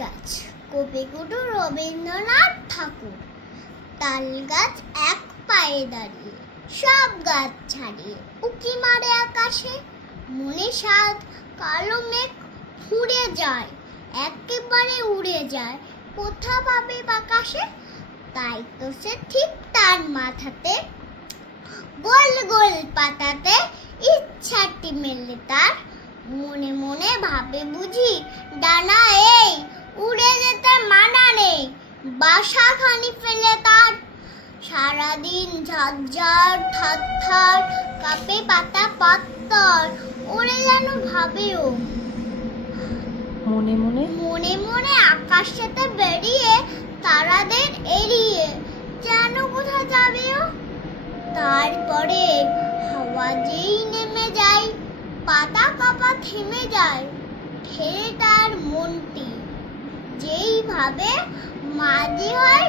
গাছ কবিগুরু রবীন্দ্রনাথ ঠাকুর। তাল গাছ এক পায়ে দাঁড়িয়ে, সব গাছ ছাড়িয়ে উকি মারে আকাশে। মনে সাধ কালো মেঘ উড়ে যায়, একেবারে উড়ে যায়, কোথা ভাবে আকাশে। তাই তো সে ঠিক তার মাথাতে গোল গোল পাতাতে ইচ্ছাটি মেলে তার। মনে মনে ভাবে বুঝি ডানা এই, উড়ে যেতে মানা নেই, বাসা খানি ফেলে তার। সারাদিন ঝাঁঝার থার কাঁপে পাতা পাত্তর, ওরে যেন ভাবেও মনে মনে মনে মনে আকাশেতে বেরিয়ে তারাদের এড়িয়ে যেন কোথা যাবেও। তারপরে হাওয়া যেই নেমে যায়, পাতা কাঁপা থেমে যায়, ঠেলে তার মনটি যেই ভাবে মাঝে হয়